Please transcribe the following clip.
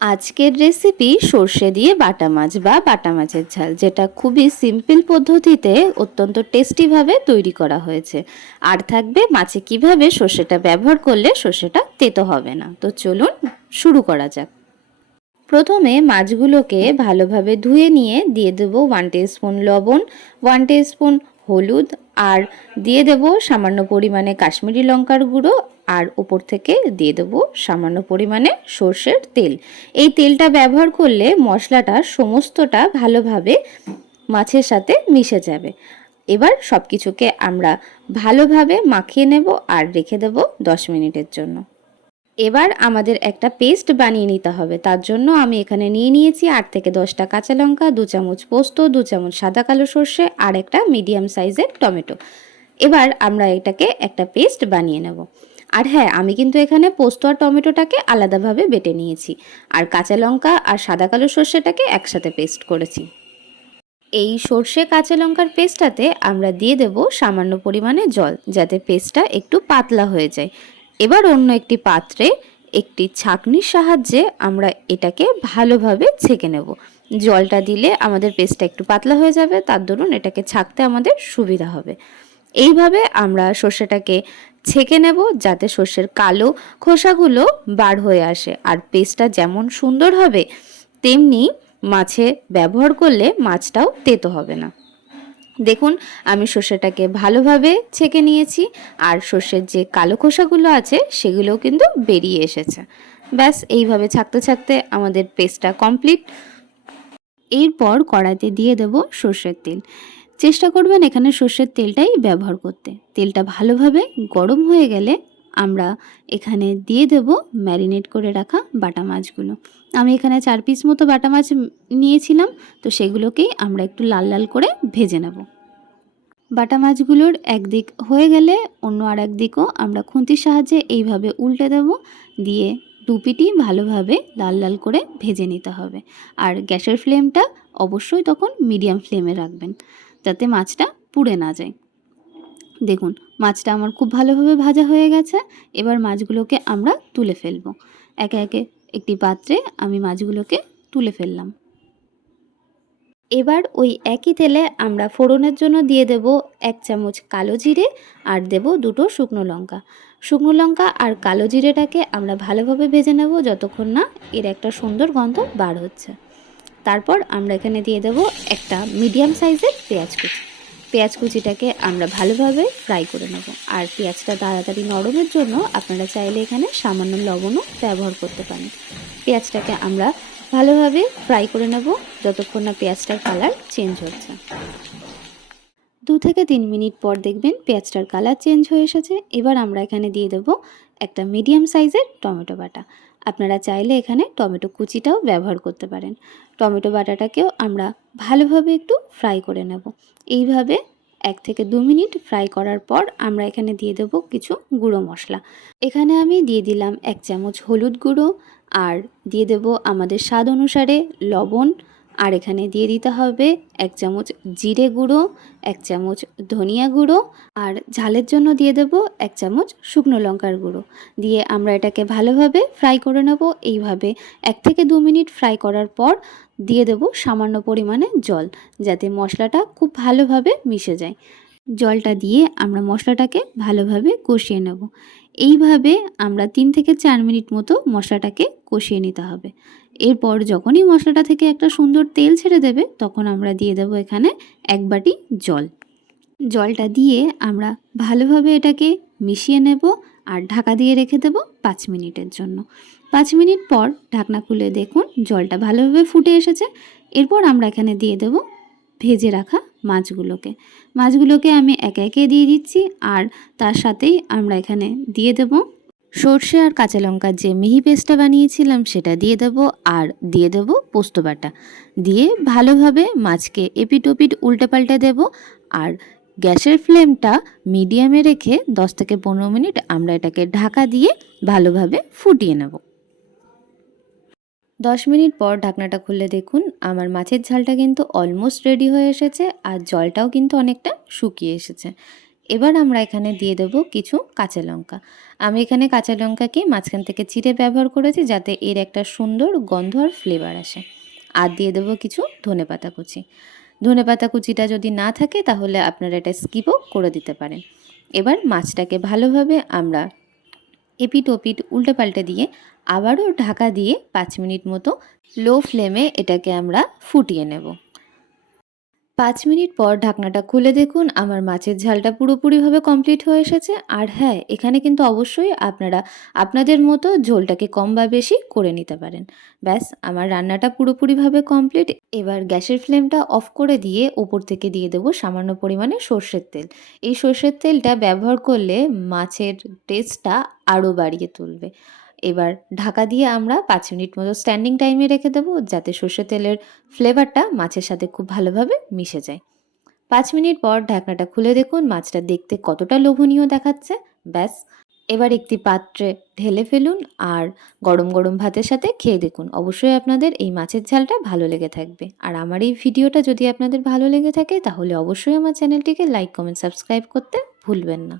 আজকের রেসিপি সর্ষে দিয়ে বাটা মাছ বা বাটা মাছের ঝাল, যেটা খুবই সিম্পল পদ্ধতিতে অত্যন্ত টেস্টিভাবে তৈরি করা হয়েছে। আর থাকবে মাছে কিভাবে সর্ষেটা ব্যবহার করলে সর্ষেটা তেতো হবে না। তো চলুন শুরু করা যাক। প্রথমে মাছগুলোকে ভালোভাবে ধুয়ে নিয়ে দিয়ে দেবো 1 টিস্পুন লবণ, 1 টিস্পুন হলুদ, আর দিয়ে দেবো সামান্য পরিমাণে কাশ্মীরি লঙ্কার গুঁড়ো, আর উপর থেকে দিয়ে দেবো সামান্য পরিমাণে সর্ষের তেল। এই তেলটা ব্যবহার করলে মশলাটা সমস্তটা ভালোভাবে মাছের সাথে মিশে যাবে। এবার সব কিছুকে আমরা ভালোভাবে মাখিয়ে নেব আর রেখে দেব 10 মিনিটের জন্য। এবার আমাদের একটা পেস্ট বানিয়ে নিতে হবে। তার জন্য আমি এখানে নিয়ে নিয়েছি 8 থেকে 10টা কাঁচা লঙ্কা, 2 চামচ পোস্ত, 2 চামচ সাদা কালো সর্ষে, আর একটা মিডিয়াম সাইজের টমেটো। এবার আমরা এটাকে একটা পেস্ট বানিয়ে নেব। আর হ্যাঁ, আমি কিন্তু এখানে পোস্ত আর টমেটোটাকে আলাদাভাবে বেটে নিয়েছি, আর কাঁচা লঙ্কা আর সাদা কালো সর্ষেটাকে একসাথে পেস্ট করেছি। এই সর্ষে কাঁচা লঙ্কার পেস্টটাতে আমরা দিয়ে দেব সামান্য পরিমাণে জল, যাতে পেস্টটা একটু পাতলা হয়ে যায়। এবার অন্য একটি পাত্রে একটি ছাঁকনির সাহায্যে আমরা এটাকে ভালোভাবে ছেঁকে নেব। জলটা দিলে আমাদের পেস্টটা একটু পাতলা হয়ে যাবে, তার দরুন এটাকে ছাঁকতে আমাদের সুবিধা হবে। এইভাবে আমরা সর্ষেটাকে ছেঁকে নেব, যাতে সর্ষের কালো খোসাগুলো বার হয়ে আসে। আর পেস্টটা যেমন সুন্দর হবে, তেমনি মাছে ব্যবহার করলে মাছটাও তেতো হবে না। দেখুন, আমি সর্ষেটাকে ভালোভাবে ছেঁকে নিয়েছি, আর সর্ষের যে কালো খোসাগুলো আছে সেগুলোও কিন্তু বেরিয়ে এসেছে। ব্যাস, এইভাবে ছাকতে ছাকতে আমাদের পেস্টটা কমপ্লিট। এরপর কড়াইতে দিয়ে দেব সর্ষের তেল। চেষ্টা করবেন এখানে সর্ষের তেলটাই ব্যবহার করতে। তেলটা ভালোভাবে গরম হয়ে গেলে আমরা এখানে দিয়ে দেব ম্যারিনেট করে রাখা বাটা মাছগুলো। আমি এখানে 4 পিস মতো বাটা মাছ নিয়েছিলাম, তো সেগুলোকেই আমরা একটু লাল লাল করে ভেজে নেব। বাটা মাছগুলোর একদিক হয়ে গেলে অন্য আর একদিকও আমরা খুন্তির সাহায্যে এইভাবে উল্টে দেব, দিয়ে দুপিটি ভালোভাবে লাল লাল করে ভেজে নিতে হবে। আর গ্যাসের ফ্লেমটা অবশ্যই তখন মিডিয়াম ফ্লেমে রাখবেন, যাতে মাছটা পুড়ে না যায়। দেখুন, মাছটা আমার খুব ভালোভাবে ভাজা হয়ে গেছে। এবার মাছগুলোকে আমরা তুলে ফেলবো। একে একে একটি পাত্রে আমি মাছগুলোকে তুলে ফেললাম। এবার ওই একই তেলে আমরা ফোড়নের জন্য দিয়ে দেব 1 চামচ কালো জিরে, আর দেব 2টো শুকনো লঙ্কা। শুকনো লঙ্কা আর কালো জিরেটাকে আমরা ভালোভাবে ভেজে নেব যতক্ষণ না এর একটা সুন্দর গন্ধ বার হচ্ছে। তারপর আমরা এখানে দিয়ে দেব একটা মিডিয়াম সাইজের পেঁয়াজ কুচি। পেঁয়াজ কুচিটাকে আমরা ভালোভাবে ফ্রাই করে নেব। আর পেঁয়াজটা তাড়াতাড়ি নরমের জন্য আপনারা চাইলে এখানে সামান্য লবণও ব্যবহার করতে পারেন। পেঁয়াজটাকে আমরা ভালোভাবে ফ্রাই করে নেব যতক্ষণ না পেঁয়াজটার কালার চেঞ্জ হচ্ছে। 2 থেকে 3 মিনিট পর দেখবেন পেঁয়াজটার কালার চেঞ্জ হয়ে এসেছে। এবার আমরা এখানে দিয়ে দেব একটা মিডিয়াম সাইজের টমেটো বাটা। আপনারা চাইলে এখানে টমেটো কুচিটাও ব্যবহার করতে পারেন। টমেটো বাটাটাকেও আমরা ভালোভাবে একটু ফ্রাই করে নেব। এইভাবে 1 থেকে 2 মিনিট ফ্রাই করার পর আমরা এখানে দিয়ে দেব কিছু গুঁড়ো মশলা। এখানে আমি দিয়ে দিলাম 1 চামচ হলুদ গুঁড়ো, আর দিয়ে দেব আমাদের স্বাদ অনুসারে লবণ, আর এখানে দিয়ে দিতে হবে 1 চামচ জিরে গুঁড়ো, 1 চামচ ধনিয়া গুঁড়ো, আর ঝালের জন্য দিয়ে দেব 1 চামচ শুকনো লঙ্কার গুঁড়ো। দিয়ে আমরা এটাকে ভালোভাবে ফ্রাই করে নেব। এইভাবে 1 থেকে 2 মিনিট ফ্রাই করার পর দিয়ে দেব সামান্য পরিমাণে জল, যাতে মশলাটা খুব ভালোভাবে মিশে যায়। জলটা দিয়ে আমরা মশলাটাকে ভালোভাবে কষিয়ে নেব। এইভাবে আমরা 3 থেকে 4 মিনিট মতো মশলাটাকে কষিয়ে নিতে হবে। এরপর যখনই মশলাটা থেকে একটা সুন্দর তেল ছেড়ে দেবে, তখন আমরা দিয়ে দেব এখানে 1 বাটি জল। জলটা দিয়ে আমরা ভালোভাবে এটাকে মিশিয়ে নেব, আর ঢাকা দিয়ে রেখে দেব 5 মিনিটের জন্য। 5 মিনিট পর ঢাকনা খুলে দেখুন জলটা ভালোভাবে ফুটে এসেছে। এরপর আমরা এখানে দিয়ে দেব ভেজে রাখা মাছগুলোকে আমি একে একে দিয়ে দিচ্ছি, আর তার সাথেই আমরা এখানে দিয়ে দেব সর্ষে আর কাঁচা লঙ্কার যে মিহি পেস্টটা বানিয়েছিলাম সেটা দিয়ে দেব, আর দিয়ে দেব পোস্ত বাটা। দিয়ে ভালোভাবে মাছকে এপিট ওপিট উল্টে পাল্টে দেব, আর গ্যাসের ফ্লেমটা মিডিয়ামে রেখে 10 থেকে 15 মিনিট আমরা এটাকে ঢাকা দিয়ে ভালোভাবে ফুটিয়ে নেব। 10 মিনিট পর ঢাকনাটা খুলে দেখুন আমার মাছের ঝালটা কিন্তু অলমোস্ট রেডি হয়ে এসেছে, আর জলটাও কিন্তু অনেকটা শুকিয়ে এসেছে। এবার আমরা এখানে দিয়ে দেব কিছু কাঁচা লঙ্কা। আমি এখানে কাঁচা লঙ্কাকে মাঝখান থেকে চিড়ে ব্যবহার করেছি, যাতে এর একটা সুন্দর গন্ধ আর ফ্লেভার আসে। আর দিয়ে দেবো কিছু ধনেপাতা কুচি। ধনেপাতা কুচিটা যদি না থাকে তাহলে আপনারা এটা স্কিপও করে দিতে পারেন। এবার মাছটাকে ভালোভাবে আমরা এপিট ওপিট উল্টে পাল্টে দিয়ে আবারও ঢাকা দিয়ে 5 মিনিট মতো লো ফ্লেমে এটাকে আমরা ফুটিয়ে নেব। 5 মিনিট পর ঢাকনাটা খুলে দেখুন আমার মাছের ঝালটা পুরোপুরিভাবে কমপ্লিট হয়ে এসেছে। আর হ্যাঁ, এখানে কিন্তু অবশ্যই আপনারা আপনাদের মতো ঝোলটাকে কম বা বেশি করে নিতে পারেন। ব্যাস, আমার রান্নাটা পুরোপুরিভাবে কমপ্লিট। এবার গ্যাসের ফ্লেমটা অফ করে দিয়ে ওপর থেকে দিয়ে দেবো সামান্য পরিমাণে সর্ষের তেল। এই সর্ষের তেলটা ব্যবহার করলে মাছের টেস্টটা আরও বাড়িয়ে তুলবে। এবার ঢাকা দিয়ে আমরা 5 মিনিট মতো স্ট্যান্ডিং টাইমে রেখে দেবো, যাতে সর্ষের তেলের ফ্লেভারটা মাছের সাথে খুব ভালোভাবে মিশে যায়। 5 মিনিট পর ঢাকনাটা খুলে দেখুন মাছটা দেখতে কতটা লোভনীয় দেখাচ্ছে। ব্যাস, এবার একটি পাত্রে ঢেলে ফেলুন আর গরম গরম ভাতের সাথে খেয়ে দেখুন। অবশ্যই আপনাদের এই মাছের ঝালটা ভালো লেগে থাকবে। আর আমার এই ভিডিওটা যদি আপনাদের ভালো লেগে থাকে তাহলে অবশ্যই আমার চ্যানেলটিকে লাইক, কমেন্ট, সাবস্ক্রাইব করতে ভুলবেন না।